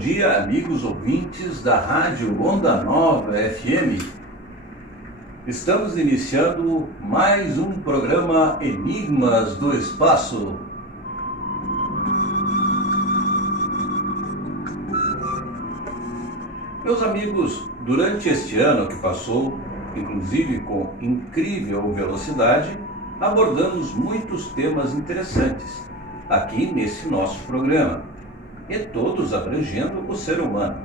dia, amigos ouvintes da Rádio Onda Nova FM. Estamos iniciando mais um programa Enigmas do Espaço. Meus amigos, durante este ano que passou, inclusive com incrível velocidade, abordamos muitos temas interessantes aqui nesse nosso programa, e todos abrangendo o ser humano,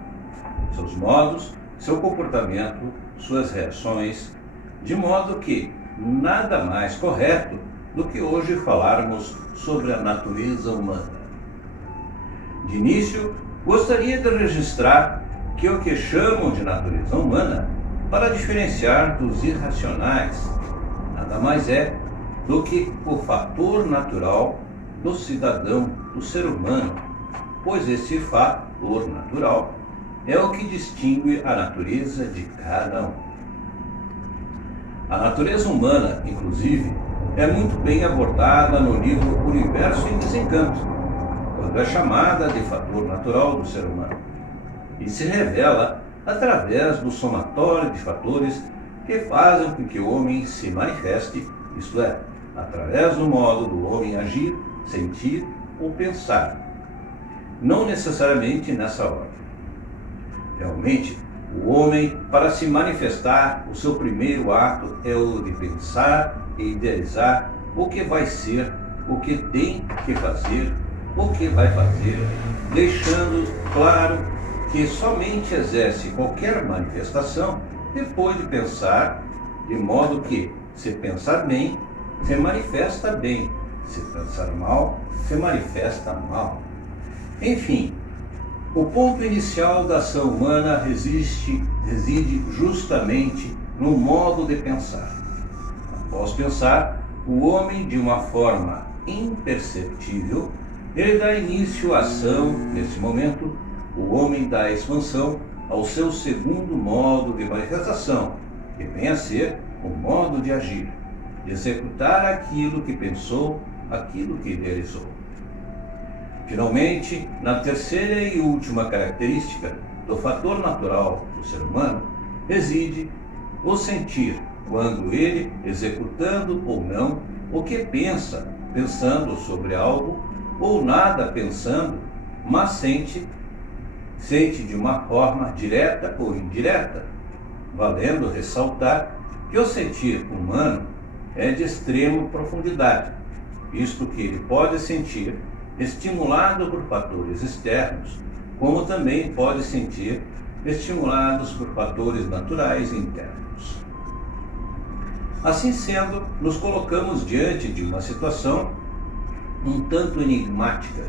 seus modos, seu comportamento, suas reações, de modo que nada mais correto do que hoje falarmos sobre a natureza humana. De início, gostaria de registrar que o que chamam de natureza humana, para diferenciar dos irracionais, nada mais é do que o fator natural do cidadão, do ser humano, pois esse fator natural é o que distingue a natureza de cada um. A natureza humana, inclusive, é muito bem abordada no livro Universo em Desencanto, quando é chamada de fator natural do ser humano, e se revela através do somatório de fatores que fazem com que o homem se manifeste, isto é, através do modo do homem agir, sentir ou pensar, não necessariamente nessa ordem. Realmente, o homem, para se manifestar, o seu primeiro ato é o de pensar e idealizar o que vai ser, o que tem que fazer, o que vai fazer, deixando claro que somente exerce qualquer manifestação depois de pensar, de modo que, se pensar bem, se manifesta bem, se pensar mal, se manifesta mal. Enfim, o ponto inicial da ação humana reside justamente no modo de pensar. Após pensar, o homem, de uma forma imperceptível, ele dá início à ação. Nesse momento, o homem dá expansão ao seu segundo modo de manifestação, que vem a ser o modo de agir, de executar aquilo que pensou, aquilo que idealizou. Finalmente, na terceira e última característica do fator natural do ser humano, reside o sentir, quando ele, executando ou não o que pensa, pensando sobre algo, ou nada pensando, mas sente de uma forma direta ou indireta, valendo ressaltar que o sentir humano é de extrema profundidade, visto que ele pode sentir estimulado por fatores externos, como também pode sentir estimulados por fatores naturais e internos. Assim sendo, nos colocamos diante de uma situação um tanto enigmática,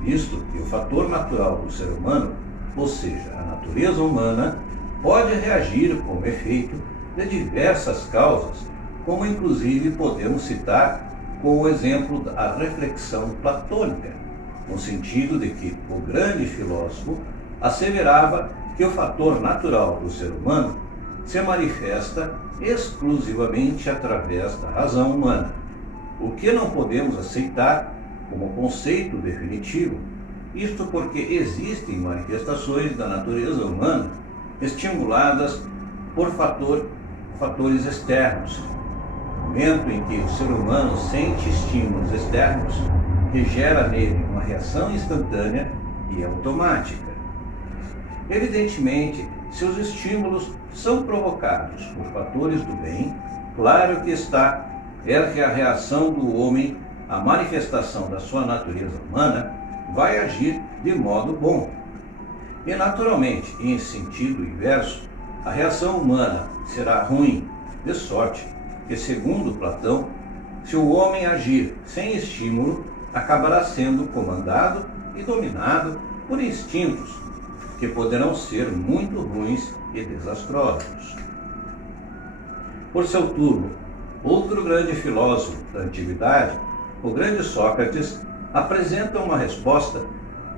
visto que o fator natural do ser humano, ou seja, a natureza humana, pode reagir como efeito de diversas causas, como inclusive podemos citar com o exemplo da reflexão platônica, no sentido de que o grande filósofo asseverava que o fator natural do ser humano se manifesta exclusivamente através da razão humana, o que não podemos aceitar como conceito definitivo, isto porque existem manifestações da natureza humana estimuladas por fatores externos. No momento em que o ser humano sente estímulos externos, que gera nele uma reação instantânea e automática. Evidentemente, se os estímulos são provocados por fatores do bem, claro que está que a reação do homem, a manifestação da sua natureza humana, vai agir de modo bom. E naturalmente, em sentido inverso, a reação humana será ruim, de sorte que, segundo Platão, se o homem agir sem estímulo, acabará sendo comandado e dominado por instintos que poderão ser muito ruins e desastrosos. Por seu turno, outro grande filósofo da antiguidade, o grande Sócrates, apresenta uma resposta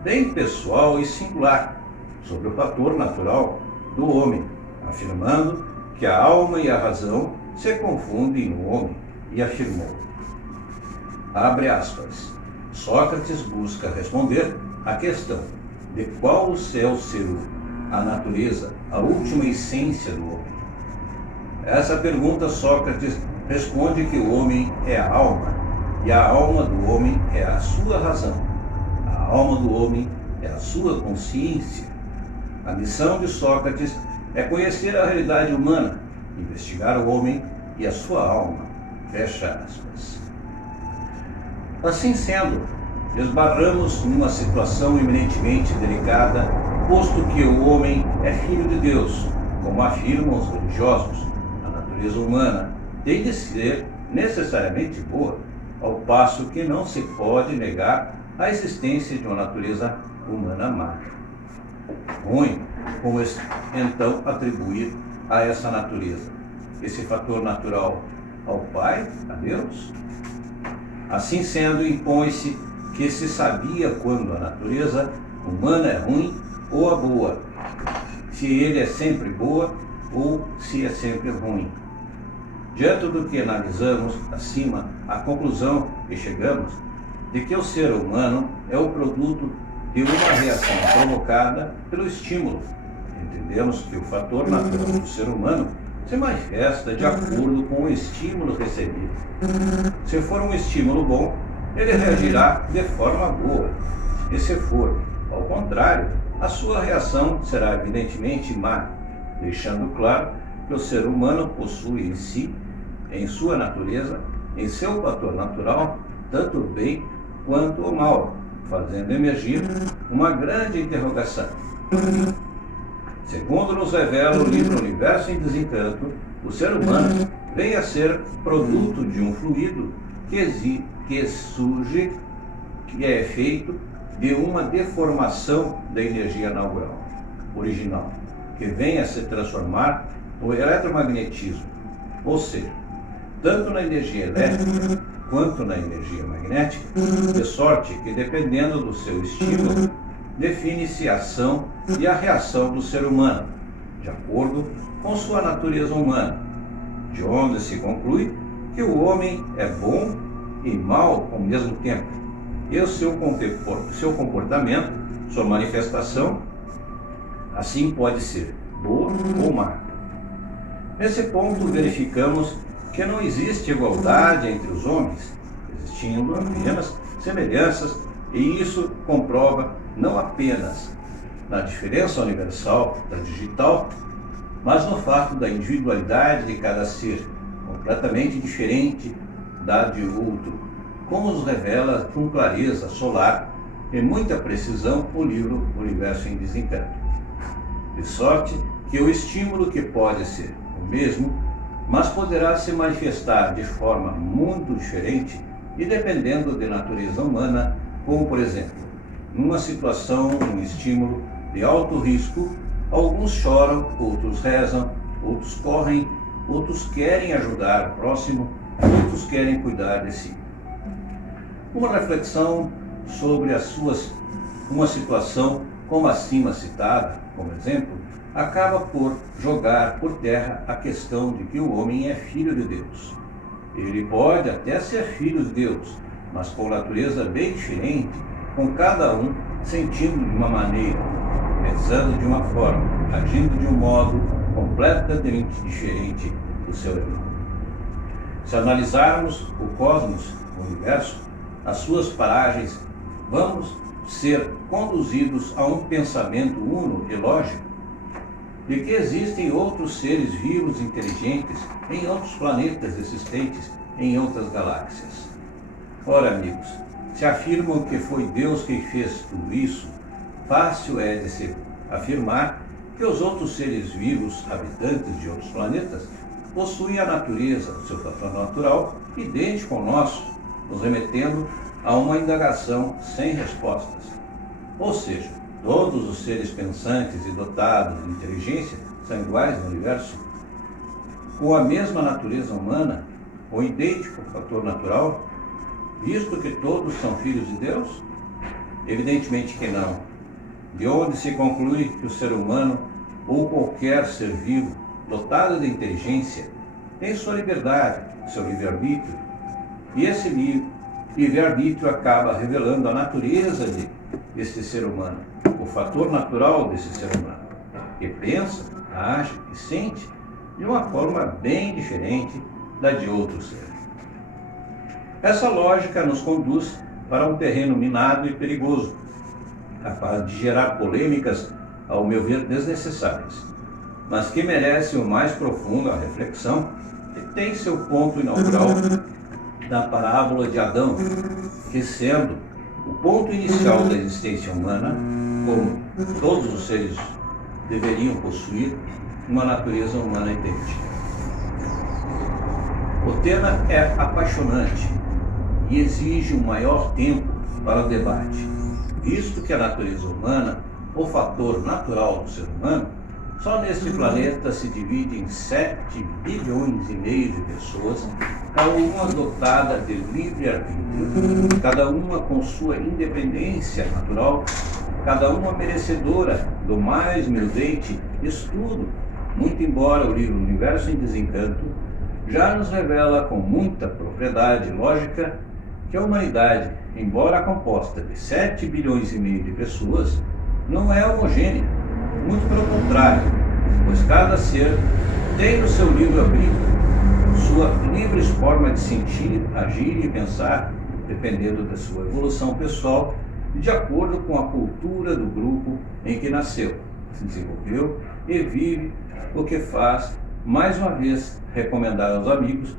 bem pessoal e singular sobre o fator natural do homem, afirmando que a alma e a razão se confundem no homem, e afirmou, abre aspas, Sócrates busca responder à questão: de qual é o ser, a natureza, a última essência do homem? Essa pergunta Sócrates responde que o homem é a alma, e a alma do homem é a sua razão. A alma do homem é a sua consciência. A missão de Sócrates é conhecer a realidade humana, investigar o homem e a sua alma. Fecha aspas. Assim sendo, esbarramos numa situação eminentemente delicada, posto que o homem é filho de Deus, como afirmam os religiosos. A natureza humana tem de ser necessariamente boa, ao passo que não se pode negar a existência de uma natureza humana má. Ruim, como então atribuir a essa natureza, esse fator natural, ao Pai, a Deus? Assim sendo, impõe-se que se sabia quando a natureza humana é ruim ou a boa, se ele é sempre boa ou se é sempre ruim. Diante do que analisamos acima, a conclusão que chegamos de que o ser humano é o produto de uma reação provocada pelo estímulo. Entendemos que o fator natural do ser humano se manifesta de acordo com o estímulo recebido. Se for um estímulo bom, ele reagirá de forma boa. E se for, ao contrário, a sua reação será evidentemente má, deixando claro que o ser humano possui em si, em sua natureza, em seu fator natural, tanto o bem quanto o mal, fazendo emergir uma grande interrogação. Segundo nos revela o livro Universo em Desencanto, o ser humano vem a ser produto de um fluido que surge, que é efeito de uma deformação da energia naural, original, que vem a se transformar no eletromagnetismo, ou seja, tanto na energia elétrica quanto na energia magnética, de sorte que, dependendo do seu estímulo, define-se a ação e a reação do ser humano, de acordo com sua natureza humana, de onde se conclui que o homem é bom e mau ao mesmo tempo, e o seu comportamento, sua manifestação, assim pode ser boa ou má. Nesse ponto, verificamos que não existe igualdade entre os homens, existindo apenas semelhanças, e isso comprova não apenas na diferença universal da digital, mas no fato da individualidade de cada ser, completamente diferente da de outro, como nos revela com clareza solar e muita precisão o livro Universo em Desencanto. De sorte que o estímulo, que pode ser o mesmo, mas poderá se manifestar de forma muito diferente e dependendo de natureza humana, como por exemplo, numa situação, um estímulo de alto risco, alguns choram, outros rezam, outros correm, outros querem ajudar o próximo, outros querem cuidar de si. Uma reflexão sobre uma situação como acima citada, como exemplo, acaba por jogar por terra a questão de que o homem é filho de Deus. Ele pode até ser filho de Deus, mas com natureza bem diferente, com cada um sentindo de uma maneira, pensando de uma forma, agindo de um modo completamente diferente do seu irmão. Se analisarmos o cosmos, o universo, as suas paragens, vamos ser conduzidos a um pensamento uno e lógico de que existem outros seres vivos inteligentes em outros planetas existentes em outras galáxias. Ora, amigos, se afirmam que foi Deus quem fez tudo isso, fácil é de se afirmar que os outros seres vivos habitantes de outros planetas possuem a natureza, seu fator natural, idêntico ao nosso, nos remetendo a uma indagação sem respostas. Ou seja, todos os seres pensantes e dotados de inteligência são iguais no universo, com a mesma natureza humana, ou idêntico fator natural, visto que todos são filhos de Deus? Evidentemente que não. De onde se conclui que o ser humano, ou qualquer ser vivo, dotado de inteligência, tem sua liberdade, seu livre-arbítrio, e esse livre-arbítrio acaba revelando a natureza deste ser humano, o fator natural desse ser humano, que pensa, age e sente de uma forma bem diferente da de outro ser. Essa lógica nos conduz para um terreno minado e perigoso, capaz de gerar polêmicas, ao meu ver, desnecessárias, mas que merece o mais profunda reflexão e tem seu ponto inaugural na parábola de Adão, que sendo o ponto inicial da existência humana, como todos os seres deveriam possuir uma natureza humana idêntica. O tema é apaixonante e exige um maior tempo para o debate, visto que a natureza humana, o fator natural do ser humano, só neste planeta se divide em 7 bilhões e meio de pessoas, cada uma dotada de livre-arbítrio, cada uma com sua independência natural, cada uma merecedora do mais humilde estudo, muito embora o livro Universo em Desencanto já nos revela com muita propriedade lógica que a humanidade, embora composta de 7 bilhões e meio de pessoas, não é homogênea, muito pelo contrário, pois cada ser tem no seu livre-arbítrio sua livre forma de sentir, agir e pensar, dependendo da sua evolução pessoal e de acordo com a cultura do grupo em que nasceu, se desenvolveu e vive, o que faz, mais uma vez, recomendar aos amigos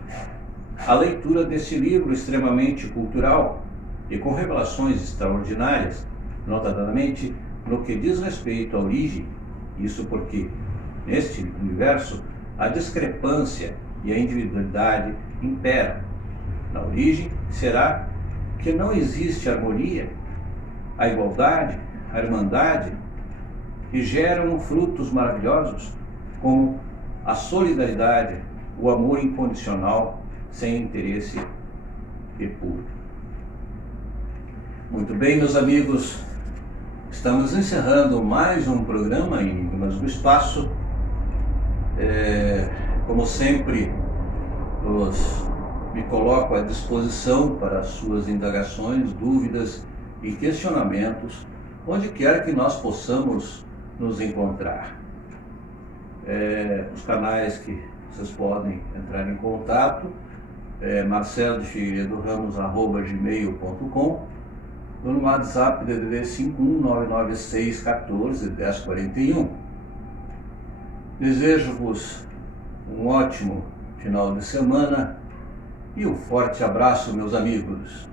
a leitura desse livro extremamente cultural e com revelações extraordinárias, notadamente no que diz respeito à origem, isso porque, neste universo, a discrepância e a individualidade imperam. Na origem, será que não existe harmonia, a igualdade, a irmandade, que geram frutos maravilhosos, como a solidariedade, o amor incondicional, sem interesse e puro. Muito bem, meus amigos, estamos encerrando mais um programa em Enigmas do Espaço. Como sempre, me coloco à disposição para as suas indagações, dúvidas e questionamentos, onde quer que nós possamos nos encontrar. Os canais que vocês podem entrar em contato marcelodeFigueiredo-ramos@gmail.com ou no WhatsApp DDD 51996141041. Desejo-vos um ótimo final de semana e um forte abraço, meus amigos.